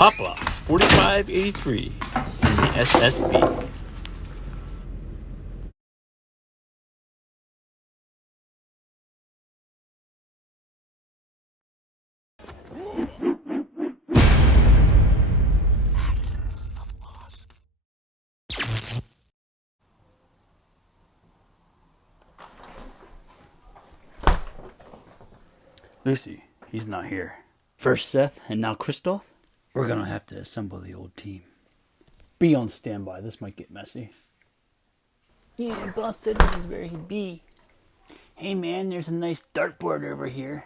Poplocks 4583 in the SSB. Access of loss. Lucy, he's not here. First Seth, and now Christoph. We're gonna have to assemble the old team. Be on standby, this might get messy. Yeah, boss said this is where he'd be. Hey man, there's a nice dartboard over here.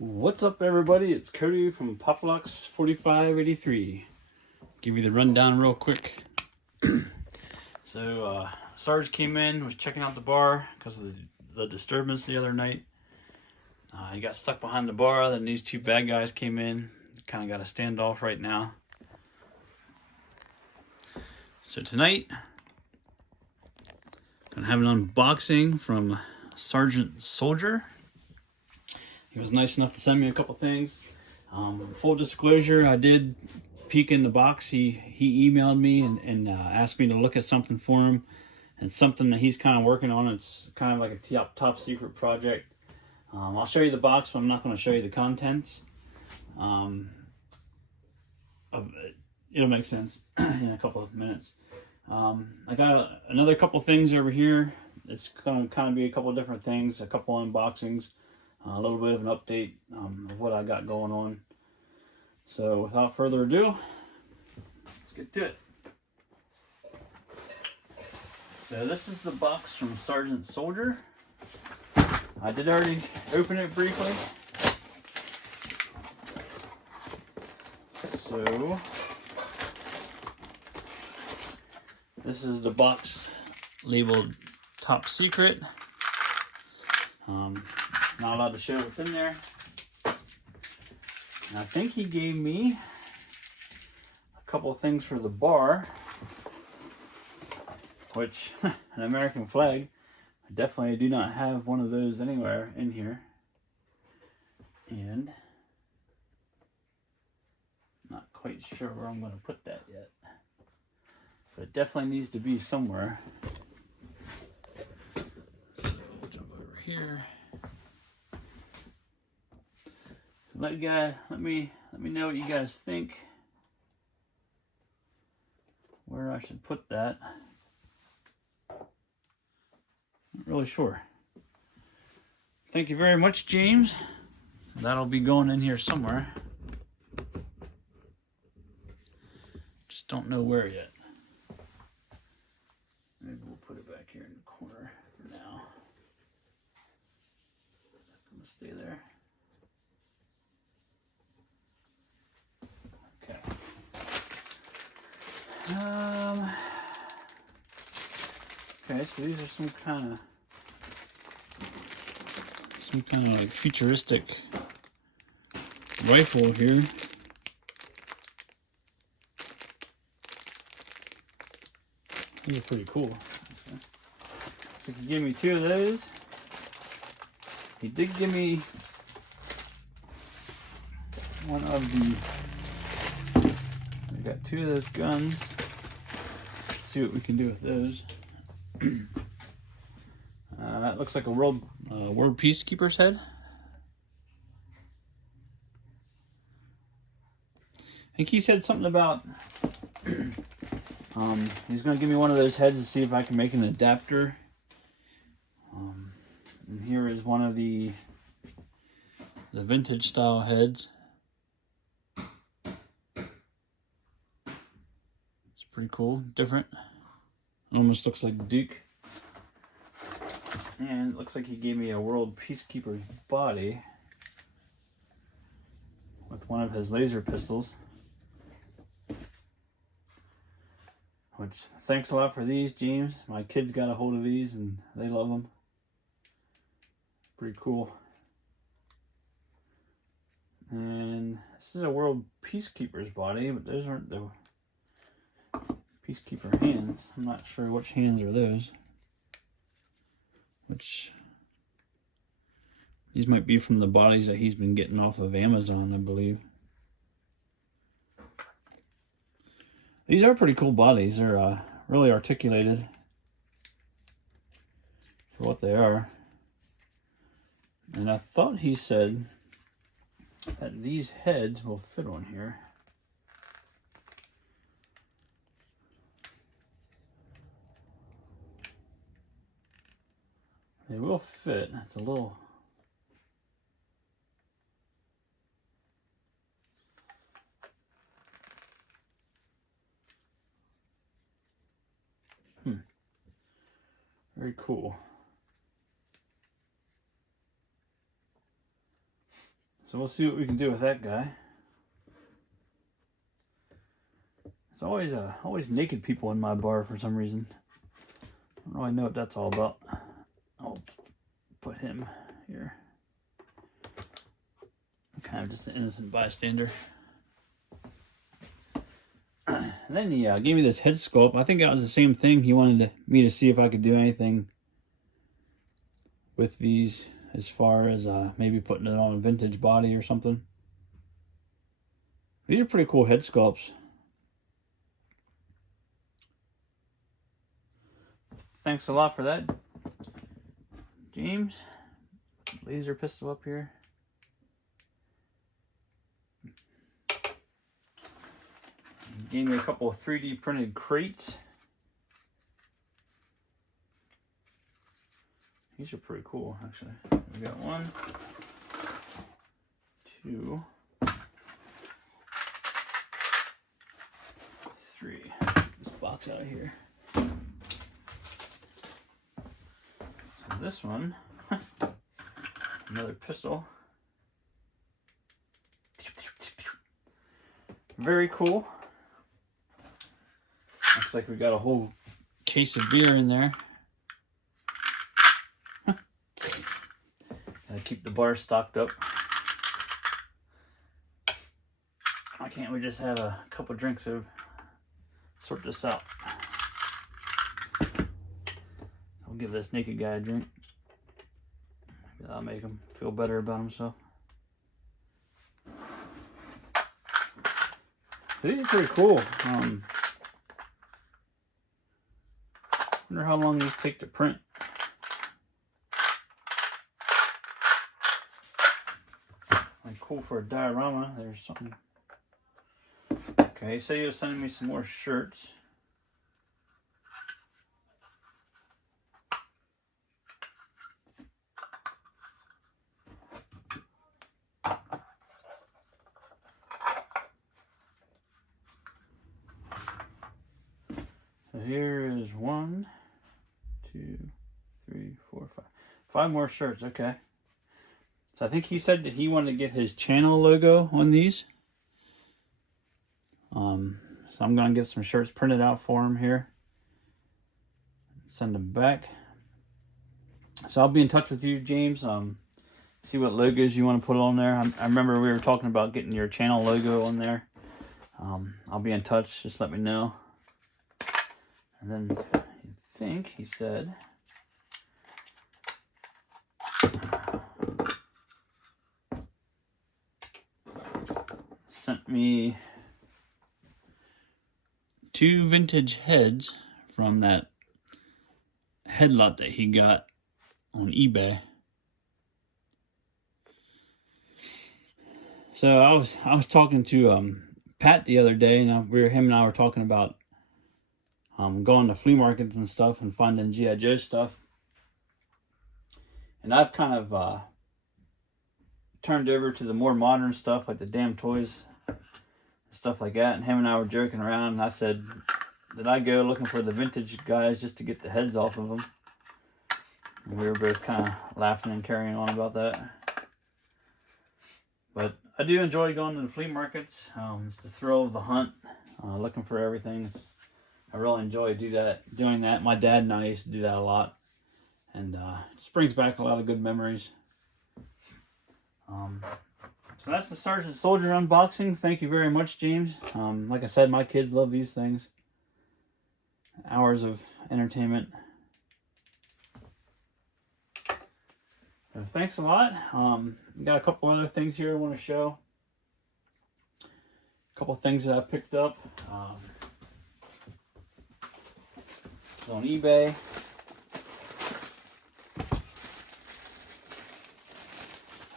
What's up everybody, it's Cody from Poplocks 4583. Give you the rundown real quick. So Sarge came in, was checking out the bar because of the disturbance the other night. He got stuck behind the bar, then these two bad guys came in. Kind of got a standoff right now. So tonight, gonna have an unboxing from Sergeant Soldier. He was nice enough to send me a couple things. Full disclosure, I did peek in the box. He emailed me and asked me to look at something for him. It's something that he's kind of working on. It's kind of like a top secret project. I'll show you the box, but I'm not going to show you the contents. It'll make sense in a couple of minutes. I got another couple things over here. It's going to kind of be a couple of different things, a couple unboxings. A little bit of an update of what I got going on. So without further ado, let's get to it. So this is the box from Sergeant Soldier. I did already open it briefly. So this is the box labeled Top Secret. Not allowed to show what's in there. And I think he gave me a couple of things for the bar, which, an American flag. I definitely do not have one of those anywhere in here. And not quite sure where I'm going to put that yet. But it definitely needs to be somewhere. So we'll jump over here. Let me know what you guys think. Where I should put that. Not really sure. Thank you very much, James. That'll be going in here somewhere. Just don't know where yet. Maybe we'll put it back here in the corner for now. I'm gonna stay there. Okay, so these are some kind of like futuristic rifle here. These are pretty cool. So he gave me two of those. He did give me one of the. I got two of those guns. Let's see what we can do with those. That looks like a world peacekeeper's head. I think he said something about he's going to give me one of those heads to see if I can make an adapter. And here is one of the vintage style heads. It's pretty cool, different. It almost looks like Duke. And it looks like he gave me a World Peacekeeper's body with one of his laser pistols. Which, thanks a lot for these, James. My kids got a hold of these and they love them. Pretty cool. And this is a World Peacekeeper's body, but those aren't the Peacekeeper hands. I'm not sure which hands are those. These might be from the bodies that he's been getting off of Amazon, I believe. These are pretty cool bodies. They're really articulated for what they are. And I thought he said that these heads will fit on here. They will fit. It's a little... Very cool. So we'll see what we can do with that guy. There's always naked people in my bar for some reason. I don't really know what that's all about. I'll put him here. I'm kind of just an innocent bystander. And then he gave me this head sculpt. I think that was the same thing. He wanted me to see if I could do anything with these as far as maybe putting it on a vintage body or something. These are pretty cool head sculpts. Thanks a lot for that, James. Laser pistol up here. Gave me a couple of 3D printed crates. These are pretty cool, actually. We got 1, 2, 3. Get this box out of here. So this one, another pistol. Very cool. Looks like we got a whole case of beer in there. Gotta keep the bar stocked up. Why can't we just have a couple drinks to sort this out? I'll give this naked guy a drink. Maybe that'll make him feel better about himself. These are pretty cool. Wonder how long these take to print. Like cool for a diorama. There's something. Okay, so you're sending me some more shirts. So here is 1, 2, 3, 4, 5. 5 more shirts, okay. So I think he said that he wanted to get his channel logo on these. So I'm gonna get some shirts printed out for him here. Send them back. So I'll be in touch with you, James. See what logos you want to put on there. I remember we were talking about getting your channel logo on there. I'll be in touch. Just let me know. And then I think he said sent me 2 vintage heads from that headlot that he got on eBay. So I was talking to Pat the other day, and him and I were talking about going to flea markets and stuff and finding G.I. Joe stuff. And I've kind of turned over to the more modern stuff, like the damn toys, stuff like that. And him and I were joking around, and I said, did I go looking for the vintage guys just to get the heads off of them? And we were both kind of laughing and carrying on about that. But I do enjoy going to the flea markets. It's the thrill of the hunt, looking for everything. I really enjoy doing that. My dad and I used to do that a lot. And it just brings back a lot of good memories. So that's the Sergeant Soldier unboxing. Thank you very much, James. Like I said, my kids love these things. Hours of entertainment. So thanks a lot. Got a couple other things here I want to show. A couple things that I picked up on eBay.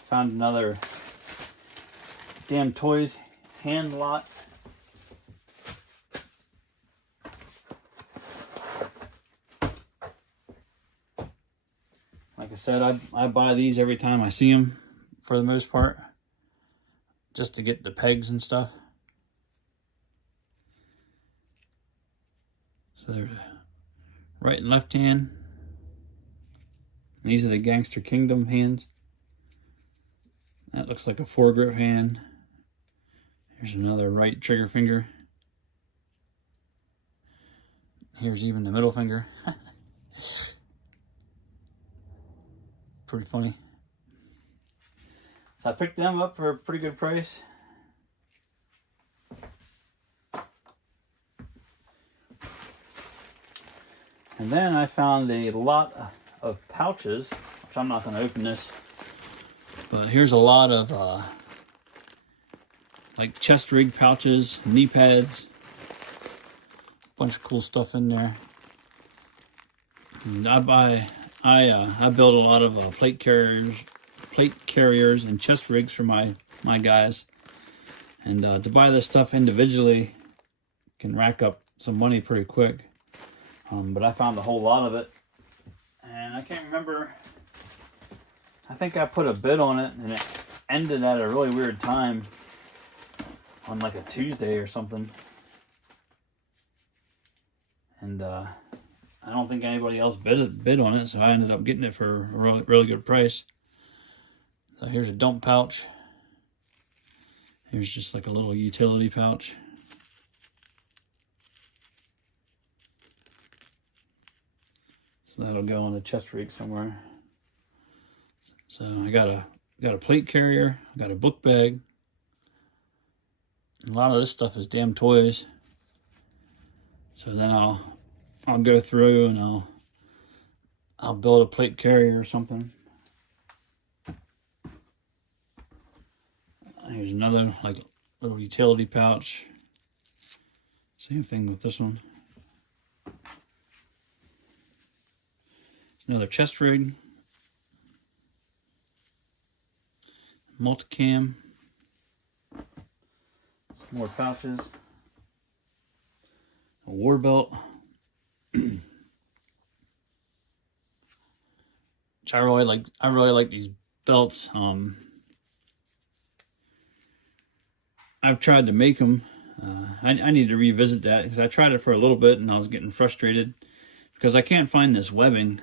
Found another Damn Toys hand lot. Like I said, I buy these every time I see them, for the most part, just to get the pegs and stuff. So there's right and left hand. These are the Gangster Kingdom hands. That looks like a foregrip hand. Here's another right trigger finger. Here's even the middle finger. Pretty funny. So I picked them up for a pretty good price. And then I found a lot of pouches, which I'm not going to open this. But here's a lot of like chest rig pouches, knee pads, a bunch of cool stuff in there. And I build a lot of plate carriers and chest rigs for my guys. And to buy this stuff individually can rack up some money pretty quick. But I found a whole lot of it, and I can't remember. I think I put a bid on it, and it ended at a really weird time on like a Tuesday or something. And I don't think anybody else bid on it, so I ended up getting it for a really good price. So here's a dump pouch. Here's just like a little utility pouch. So that'll go on a chest rig somewhere. So I got a plate carrier, I got a book bag. A lot of this stuff is Damn Toys. So then I'll go through and I'll build a plate carrier or something. Here's another like little utility pouch. Same thing with this one. Another chest rig. Multicam. Some more pouches. A war belt. Which I really like these belts. I've tried to make them. I need to revisit that because I tried it for a little bit and I was getting frustrated because I can't find this webbing.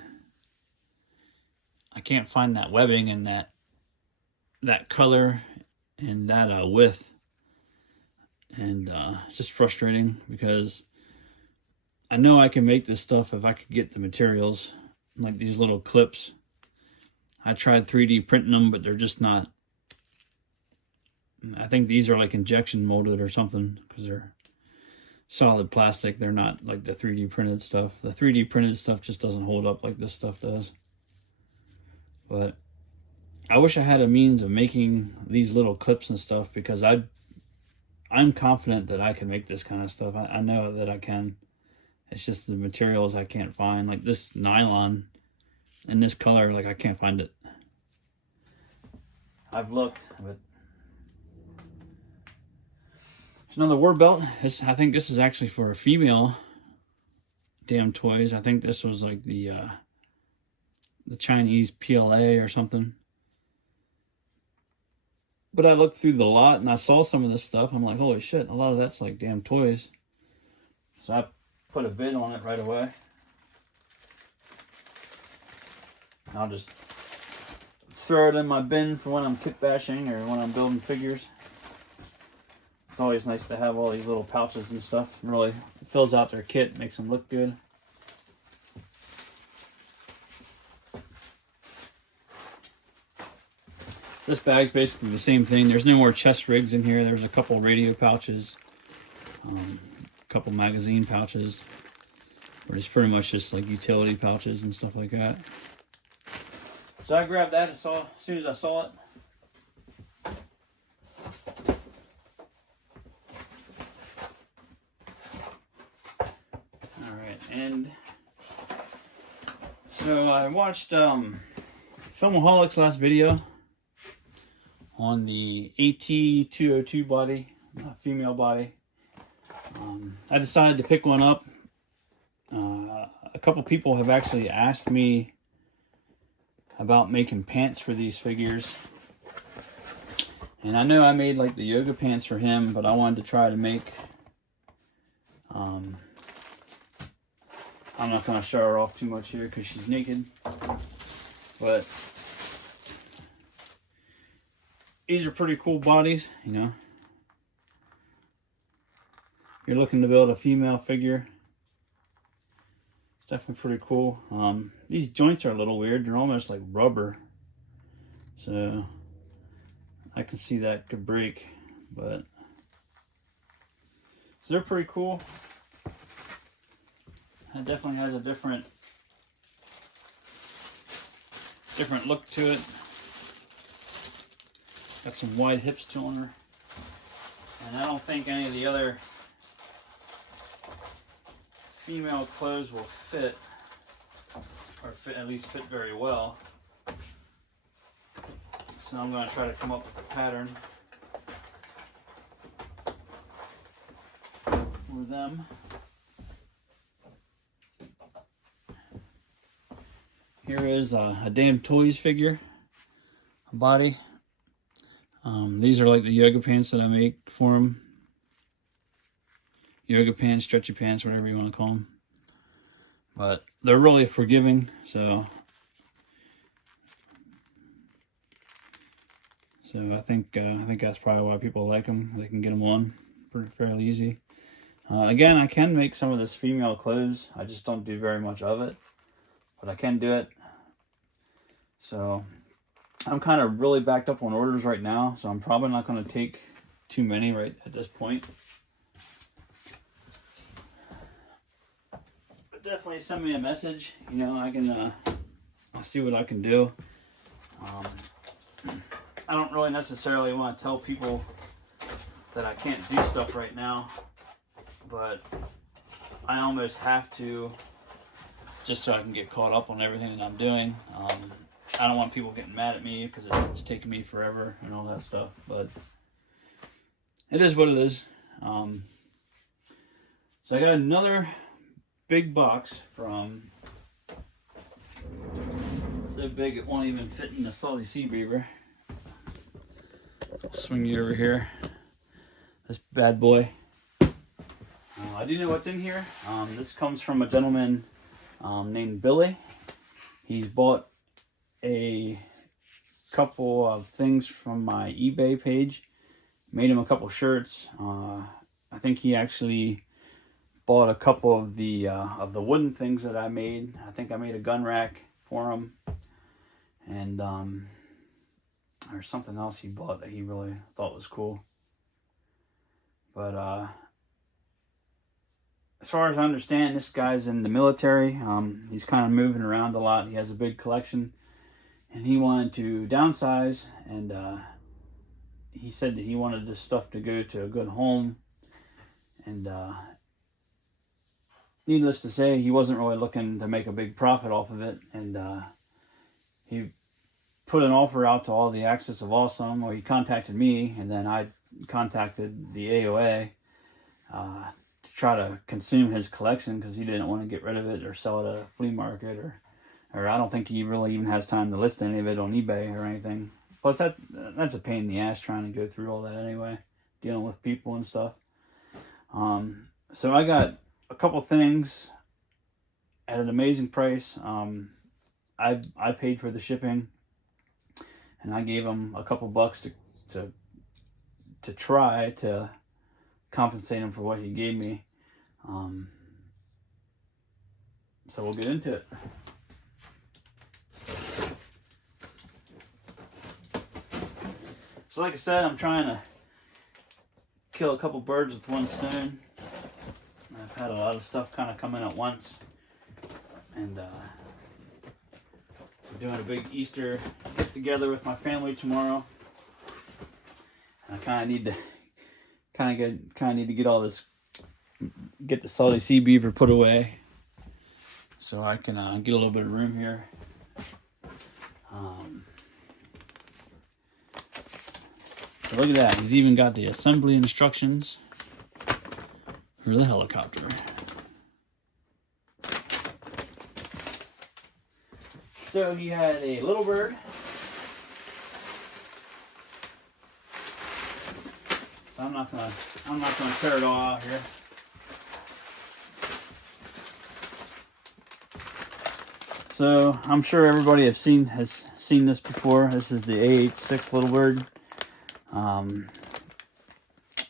I can't find that webbing and that color and that width. And it's just frustrating because I know I can make this stuff if I could get the materials, like these little clips. I tried 3D printing them, but they're just not. I think these are like injection molded or something because they're solid plastic. They're not like the 3D printed stuff. The 3D printed stuff just doesn't hold up like this stuff does. But I wish I had a means of making these little clips and stuff because I'm confident that I can make this kind of stuff. I know that I can. It's just the materials I can't find. Like this nylon in this color, like I can't find it. I've looked, but there's another war belt. I think this is actually for a female Damn Toys. I think this was like the Chinese PLA or something. But I looked through the lot and I saw some of this stuff. I'm like, holy shit, a lot of that's like Damn Toys. So I put a bid on it right away. I'll just throw it in my bin for when I'm kit bashing or when I'm building figures. It's always nice to have all these little pouches and stuff. It really fills out their kit, makes them look good. This bag's basically the same thing. There's no more chest rigs in here. There's a couple radio pouches, a couple magazine pouches, or it's pretty much just like utility pouches and stuff like that. So I grabbed that as soon as I saw it. Alright, and so I watched Filmaholic's last video on the AT202 body, female body. I decided to pick one up. A couple people have actually asked me about making pants for these figures. And I know I made like the yoga pants for him, but I wanted to try to make, I'm not going to show her off too much here because she's naked. But these are pretty cool bodies, you know. If you're looking to build a female figure, it's definitely pretty cool. These joints are a little weird. They're almost like rubber. So I can see that could break, but so they're pretty cool. It definitely has a different look to it. Got some wide hips to her, and I don't think any of the other female clothes will fit, or at least fit very well. So I'm going to try to come up with a pattern for them. Here is a Damn Toys figure, a body. These are like the yoga pants that I make for them. Yoga pants, stretchy pants, whatever you want to call them. But they're really forgiving, so I think that's probably why people like them. They can get them on fairly easy. Again, I can make some of this female clothes. I just don't do very much of it, but I can do it. So I'm kind of really backed up on orders right now, so I'm probably not going to take too many right at this point. But definitely send me a message. You know, I can I'll see what I can do. I don't really necessarily want to tell people that I can't do stuff right now, but I almost have to, just so I can get caught up on everything that I'm doing. I don't want people getting mad at me because it's taking me forever and all that stuff, but it is what it is. So I got another big box from, so big it won't even fit in the Salty Sea Beaver. So I'll swing you over here. This bad boy. I do know what's in here. This comes from a gentleman named Billy. He's bought a couple of things from my eBay page. Made him a couple shirts. I think he actually bought a couple of the wooden things that I made. I think I made a gun rack for him, and there's something else he bought that he really thought was cool. But as far as I understand, this guy's in the military. He's kind of moving around a lot. He has a big collection, and he wanted to downsize, and he said that he wanted this stuff to go to a good home. And needless to say, he wasn't really looking to make a big profit off of it, and he put an offer out to all the Axis of Awesome, or he contacted me, and then I contacted the AOA to try to consume his collection because he didn't want to get rid of it or sell it at a flea market, or I don't think he really even has time to list any of it on eBay or anything. Plus, that's a pain in the ass trying to go through all that anyway, dealing with people and stuff. So I got a couple things at an amazing price. I paid for the shipping, and I gave him a couple bucks to try to compensate him for what he gave me. So we'll get into it. So like I said, I'm trying to kill a couple birds with one stone. I've had a lot of stuff kind of come in at once. And I'm doing a big Easter get together with my family tomorrow. And I kind of need to get all this, get the salty sea beaver put away, so I can get a little bit of room here. So look at that. He's even got the assembly instructions for the helicopter. So he had a little bird. So I'm not gonna tear it all out here. So I'm sure everybody has seen this before. This is the AH6 little bird.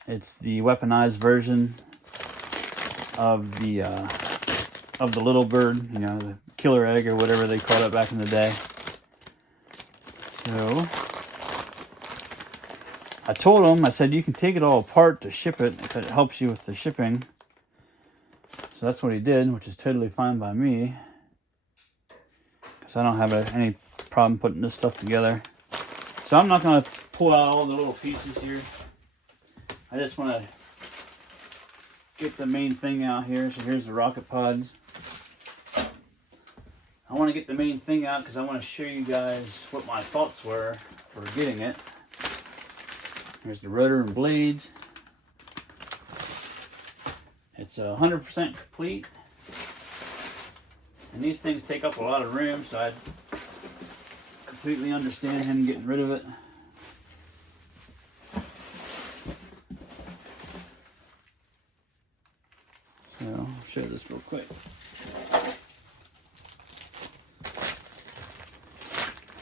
It's the weaponized version of the little bird, you know, the killer egg or whatever they called it back in the day. So I told him, I said, you can take it all apart to ship it if it helps you with the shipping. So that's what he did, which is totally fine by me, because I don't have any problem putting this stuff together. So I'm not going to pull out all the little pieces here. I just want to get the main thing out here. So here's the rocket pods. I want to get the main thing out because I want to show you guys what my thoughts were for getting it. Here's the rotor and blades. It's 100% complete. And these things take up a lot of room, so I completely understand him getting rid of it. So I'll show this real quick.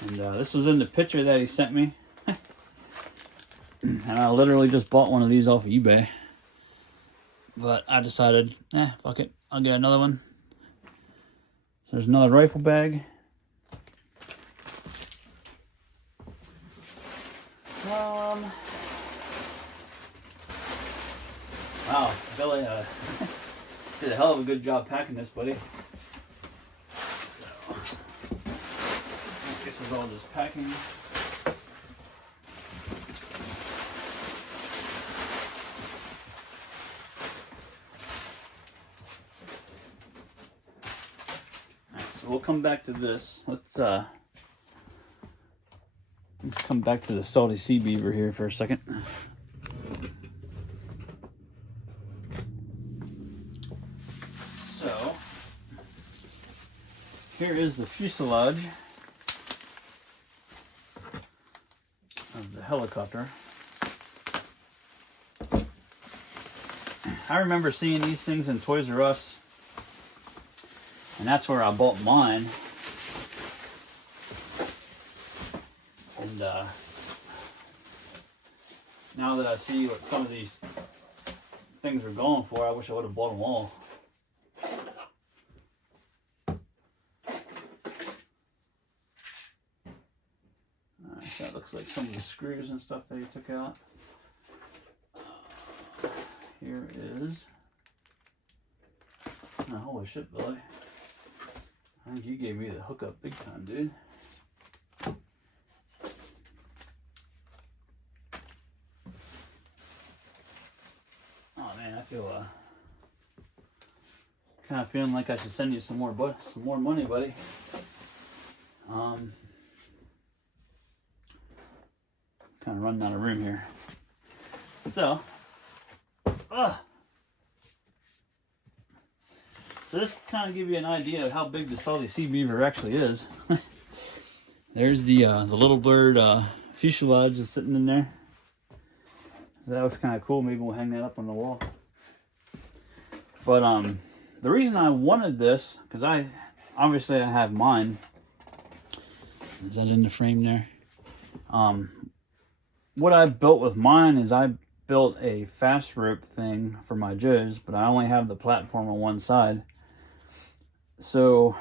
And this was in the picture that he sent me. And I literally just bought one of these off of eBay. But I decided, fuck it. I'll get another one. So there's another rifle bag. Wow, Billy did a hell of a good job packing this, buddy. So, this is all just packing. Alright, so we'll come back to this. Let's come back to the salty sea beaver here for a second. So, here is the fuselage of the helicopter. I remember seeing these things in Toys R Us, and that's where I bought mine. And now that I see what some of these things are going for, I wish I would have bought them all. Alright, so that looks like some of the screws and stuff that he took out. Here is... Oh, holy shit, Billy. I think you gave me the hookup big time, dude. Oh man, I feel kind of feeling like I should send you some more money, buddy. Kind of running out of room here. So, so this kind of give you an idea of how big the salty sea beaver actually is. There's the little bird fuselage just sitting in there. So that was kind of cool. Maybe we'll hang that up on the wall. But the reason I wanted this, because obviously I have mine. Is that in the frame there? What I built with mine is I built a fast rope thing for my Joes, but I only have the platform on one side. So,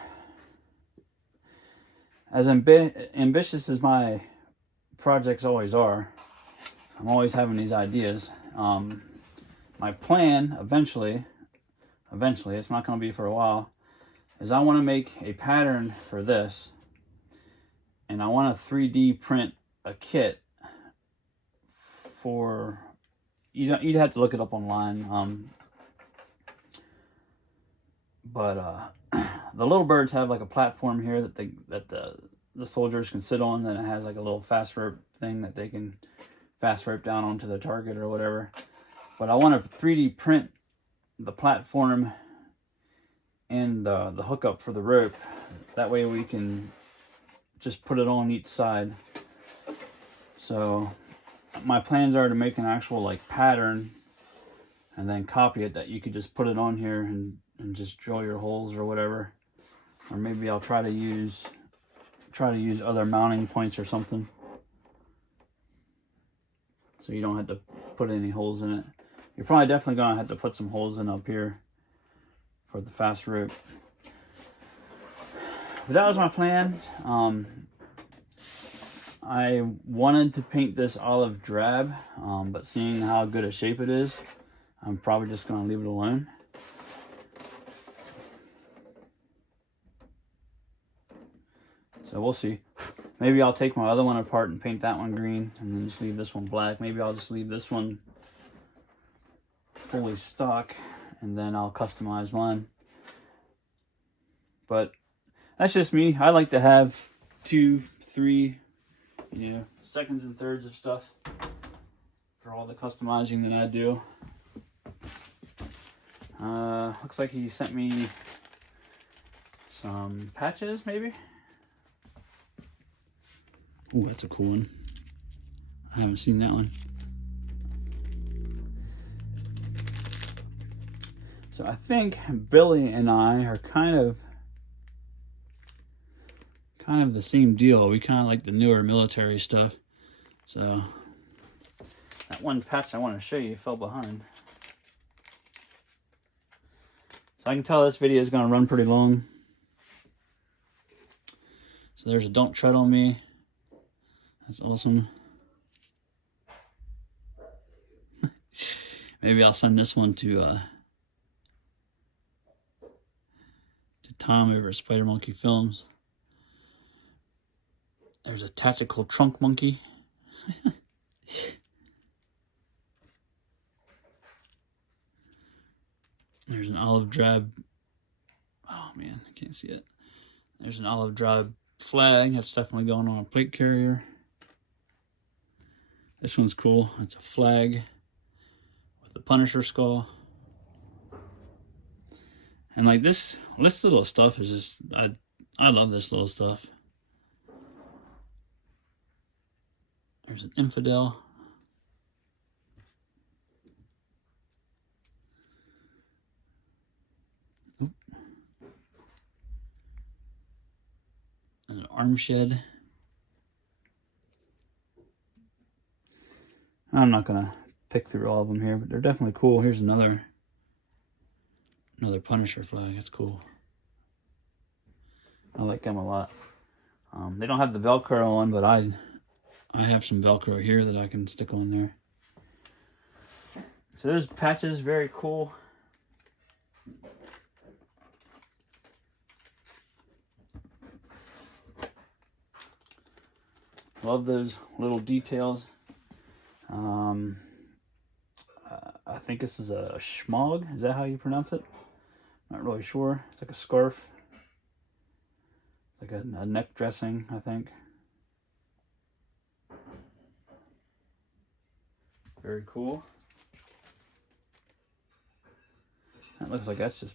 as ambitious as my projects always are, I'm always having these ideas. My plan eventually, it's not going to be for a while, is I want to make a pattern for this, and I want to 3D print a kit for, you'd have to look it up online, but the little birds have like a platform here that the soldiers can sit on, then it has like a little fast rope thing that they can fast rope down onto the target or whatever. But I want to 3D print the platform and the hookup for the rope. That way we can just put it on each side. So my plans are to make an actual like pattern and then copy it, that you could just put it on here and just drill your holes or whatever. Or maybe I'll try to use other mounting points or something, so you don't have to put any holes in it. You're probably definitely gonna have to put some holes in up here for the fast rope. But that was my plan. I wanted to paint this olive drab, but seeing how good a shape it is, I'm probably just gonna leave it alone. So we'll see. Maybe I'll take my other one apart and paint that one green, and then just leave this one black. Maybe I'll just leave this one fully stock, and then I'll customize mine. But that's just me. I like to have 2, 3, seconds and thirds of stuff for all the customizing that I do. Looks like he sent me some patches, maybe. Oh, that's a cool one. I haven't seen that one. So I think Billy and I are kind of the same deal. We kind of like the newer military stuff. So that one patch I want to show you fell behind. So I can tell this video is going to run pretty long. So there's a "Don't Tread on Me." That's awesome. Maybe I'll send this one to Tom over at Spider Monkey Films. There's a tactical trunk monkey. There's an olive drab. Oh man, I can't see it. There's an olive drab flag. That's definitely going on a plate carrier. This one's cool. It's a flag with the Punisher skull. And like this little stuff is just, I love this little stuff. There's an infidel. Oop. And an arm shed. I'm not gonna pick through all of them here, but they're definitely cool. Here's another Punisher flag. That's cool. I like them a lot. They don't have the Velcro on, but I have some Velcro here that I can stick on there. So there's patches, very cool. Love those little details. I think this is a schmog. Is that how you pronounce it? Not really sure. It's like a scarf. It's like a neck dressing, I think. Very cool. That looks like that's just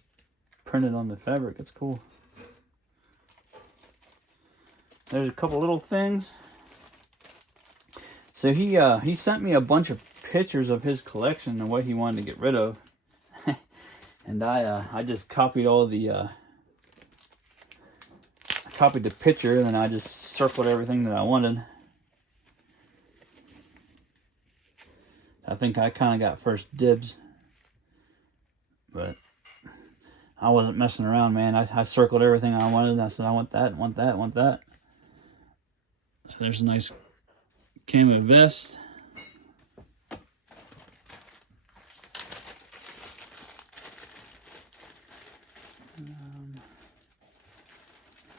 printed on the fabric. It's cool. There's a couple little things. So he sent me a bunch of pictures of his collection and what he wanted to get rid of. And I just copied all the I copied the picture, and then I just circled everything that I wanted. I think I kind of got first dibs, but I wasn't messing around, man. I circled everything I wanted. I said, I want that, want that, want that. So there's a nice camo vest.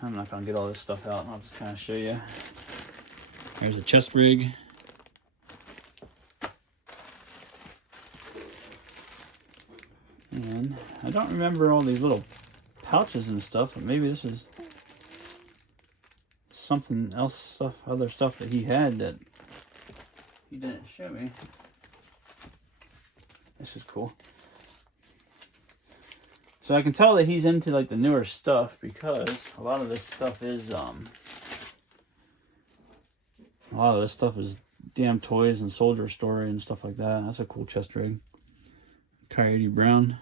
I'm not gonna get all this stuff out. I'll just kind of show you. There's a chest rig. And I don't remember all these little pouches and stuff, but maybe this is something else, other stuff that he had that he didn't show me. This is cool. So I can tell that he's into like the newer stuff because a lot of this stuff is damn toys and Soldier Story and stuff like that. That's a cool chest rig. Coyote Brown.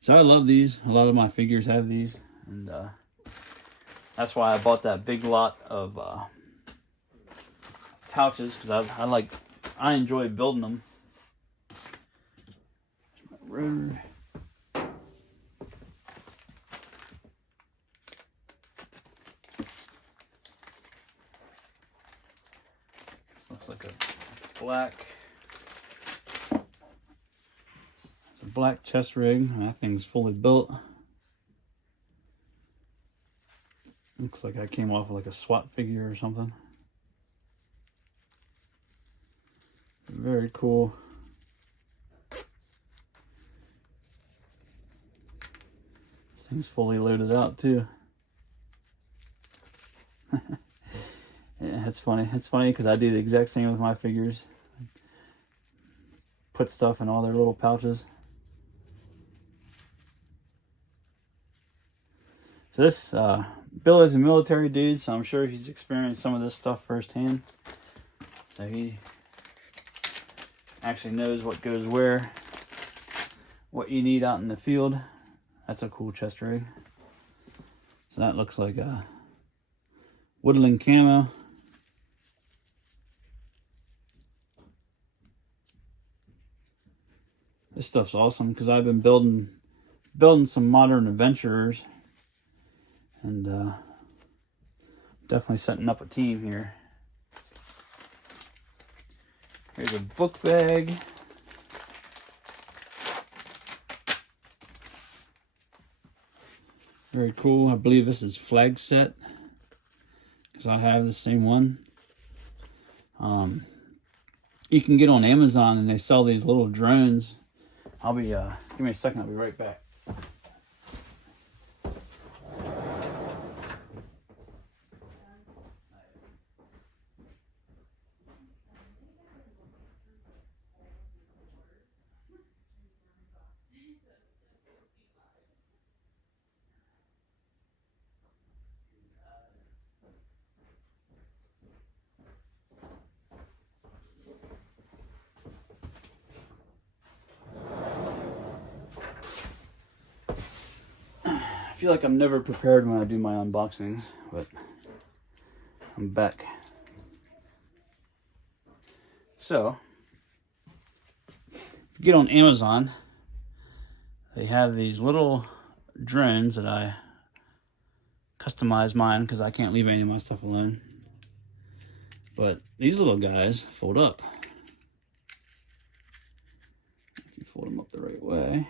So I love these. A lot of my figures have these, and that's why I bought that big lot of pouches, because I enjoy building them. Rotor. This looks like a black chest rig. That thing's fully built. Looks like I came off of like a SWAT figure or something. Very cool. This thing's fully loaded out too. Yeah, it's funny. It's funny because I do the exact same with my figures. Put stuff in all their little pouches. So this, Bill is a military dude, so I'm sure he's experienced some of this stuff firsthand. So he actually knows what goes where, what you need out in the field. That's a cool chest rig. So that looks like a woodland camo. This stuff's awesome because I've been building some modern adventurers, and definitely setting up a team here. Here's a book bag. Very cool. I believe this is Flag Set because I have the same one. You can get on Amazon and they sell these little drones. I'll be, give me a second, I'll be right back. I feel like I'm never prepared when I do my unboxings, but I'm back. So, if you get on Amazon, they have these little drones that I customize mine because I can't leave any of my stuff alone. But these little guys fold up. If you fold them up the right way.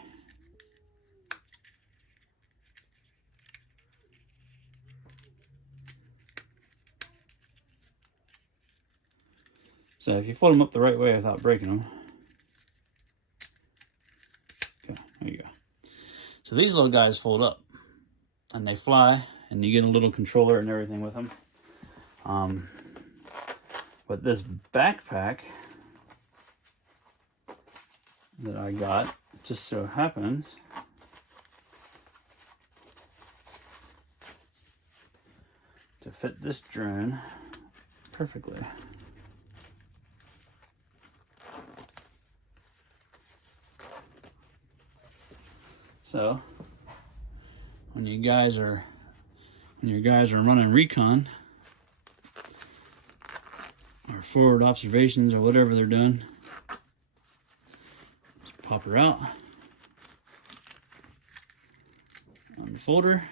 So if you fold them up the right way without breaking them. Okay, there you go. So these little guys fold up and they fly, and you get a little controller and everything with them. But this backpack that I got just so happens to fit this drone perfectly. So when your guys are running recon or forward observations or whatever they're doing, just pop her out on the folder,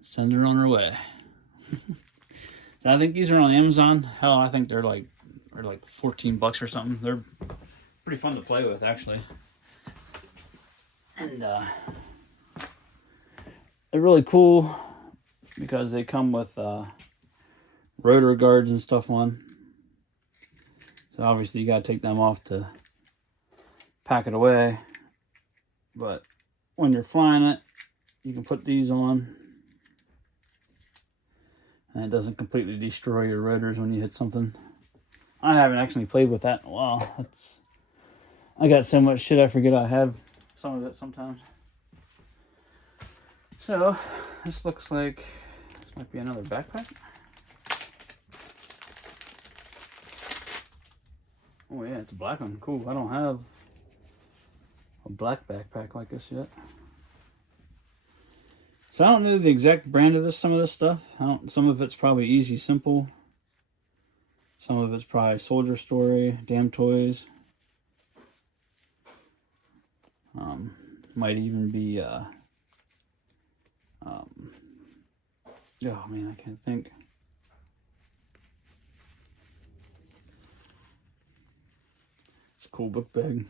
send her on her way. So I think these are on Amazon. Hell, I think they're like $14 or something. pretty fun to play with, actually. And they're really cool because they come with rotor guards and stuff on. So obviously you gotta take them off to pack it away. But when you're flying it, you can put these on. And it doesn't completely destroy your rotors when you hit something. I haven't actually played with that in a while. I got so much shit I forget I have some of it sometimes. So, this looks like this might be another backpack. Oh yeah, it's a black one. Cool. I don't have a black backpack like this yet. So I don't know the exact brand of some of this stuff. Some of it's probably Easy Simple. Some of it's probably Soldier Story, Damn Toys. Might even be, oh man, I can't think. It's a cool book bag.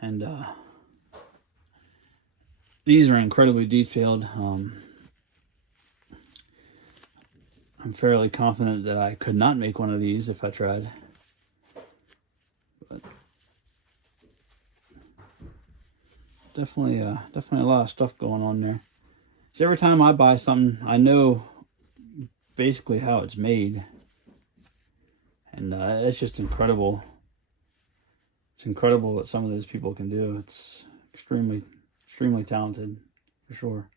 And, these are incredibly detailed. I'm fairly confident that I could not make one of these if I tried. But definitely a lot of stuff going on there. So every time I buy something, I know basically how it's made. And it's just incredible. It's incredible what some of those people can do. It's extremely talented, for sure.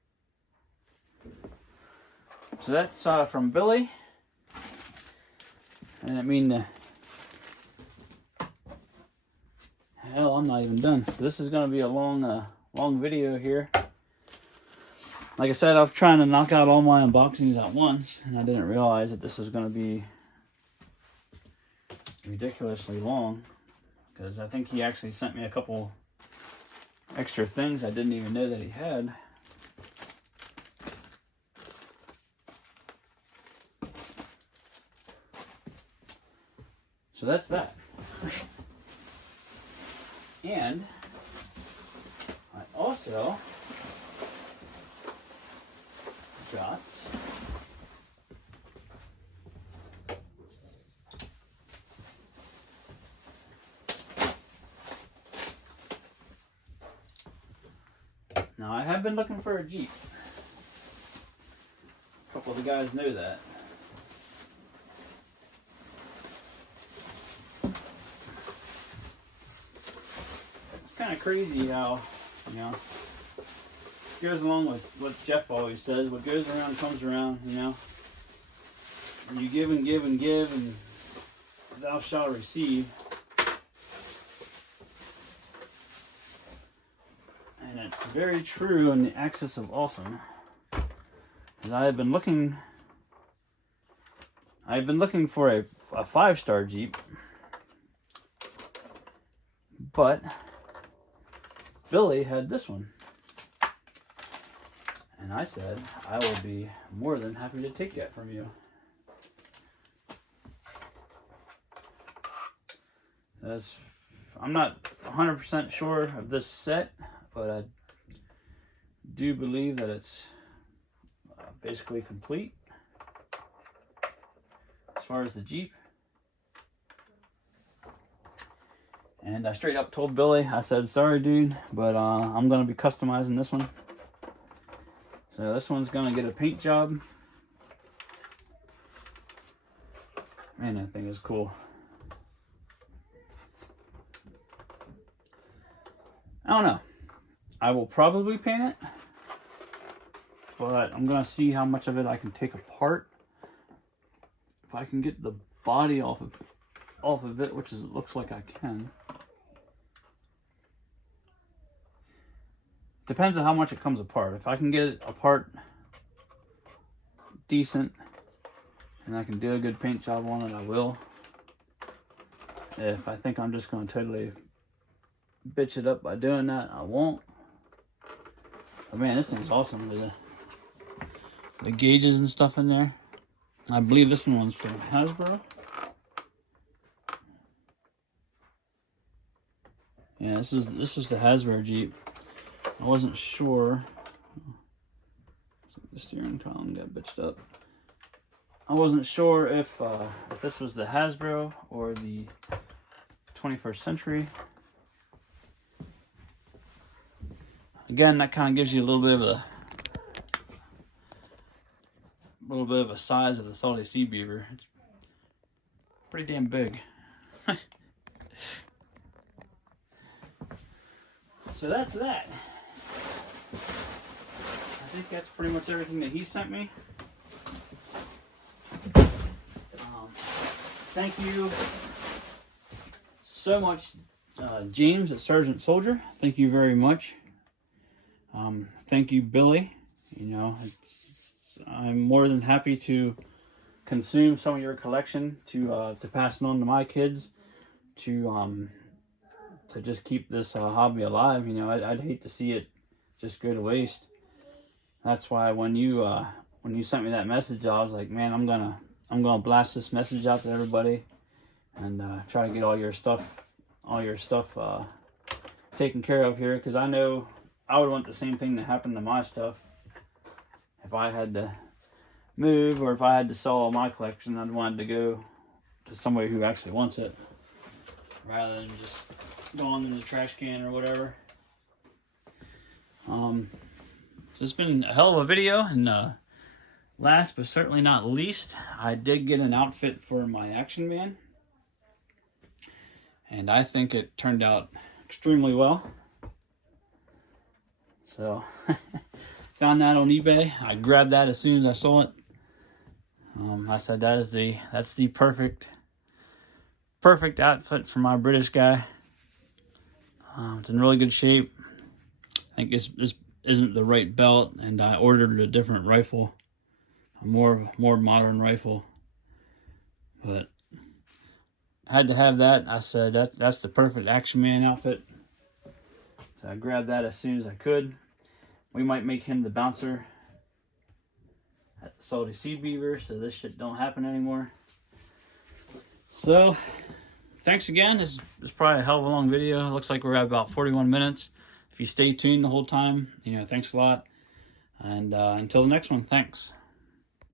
So that's from Billy. And I mean, hell, I'm not even done. So this is going to be a long video here. Like I said, I was trying to knock out all my unboxings at once, and I didn't realize that this was going to be ridiculously long. Because I think he actually sent me a couple extra things I didn't even know that he had. So that's that. And I also got now I have been looking for a Jeep. A couple of the guys know that. Kind of crazy how, you know, it goes along with what Jeff always says, what goes around comes around, you know. You give and give and give, and thou shalt receive. And it's very true in the axis of awesome. Because I've been looking for a 5-star Jeep, but Billy had this one. And I said, I will be more than happy to take that from you. I'm not 100% sure of this set, but I do believe that it's basically complete as far as the Jeep. And I straight up told Billy, I said, sorry dude, but I'm going to be customizing this one. So this one's going to get a paint job. Man, that thing is cool. I don't know. I will probably paint it, but I'm going to see how much of it I can take apart. If I can get the body off of it, which it looks like I can. Depends on how much it comes apart. If I can get it apart decent and I can do a good paint job on it, I will. If I think I'm just going to totally bitch it up by doing that, I won't. But man, this thing's awesome. The gauges and stuff in there. I believe this one's from Hasbro. Yeah, this is the Hasbro Jeep. I wasn't sure. The steering column got bitched up. I wasn't sure if this was the Hasbro or the 21st Century. Again, that kind of gives you a little bit of a size of the Salty Sea Beaver. It's pretty damn big. So that's that. I think that's pretty much everything that he sent me. Thank you so much, James at Sergeant Soldier. Thank you very much. Thank you, Billy. You know, I'm more than happy to consume some of your collection to pass it on to my kids, to just keep this hobby alive. You know, I'd hate to see it just go to waste. That's why when you sent me that message, I was like, man, I'm gonna blast this message out to everybody and try to get all your stuff taken care of here, because I know I would want the same thing to happen to my stuff. If I had to move or if I had to sell all my collection, I'd want it to go to somebody who actually wants it, rather than just going in the trash can or whatever. So it's been a hell of a video, and last but certainly not least, I did get an outfit for my Action Man, and I think it turned out extremely well. So found that on eBay. I grabbed that as soon as I saw it. I said that's the perfect outfit for my British guy. It's in really good shape. I think this isn't the right belt, and I ordered a different rifle, a more modern rifle. But I had to have that. I said that's the perfect Action Man outfit. So I grabbed that as soon as I could. We might make him the bouncer at the Salty Sea Beaver, so this shit don't happen anymore. So, thanks again. This is probably a hell of a long video. It looks like we're at about 41 minutes. If you stay tuned the whole time, you know, thanks a lot. And until the next one, thanks.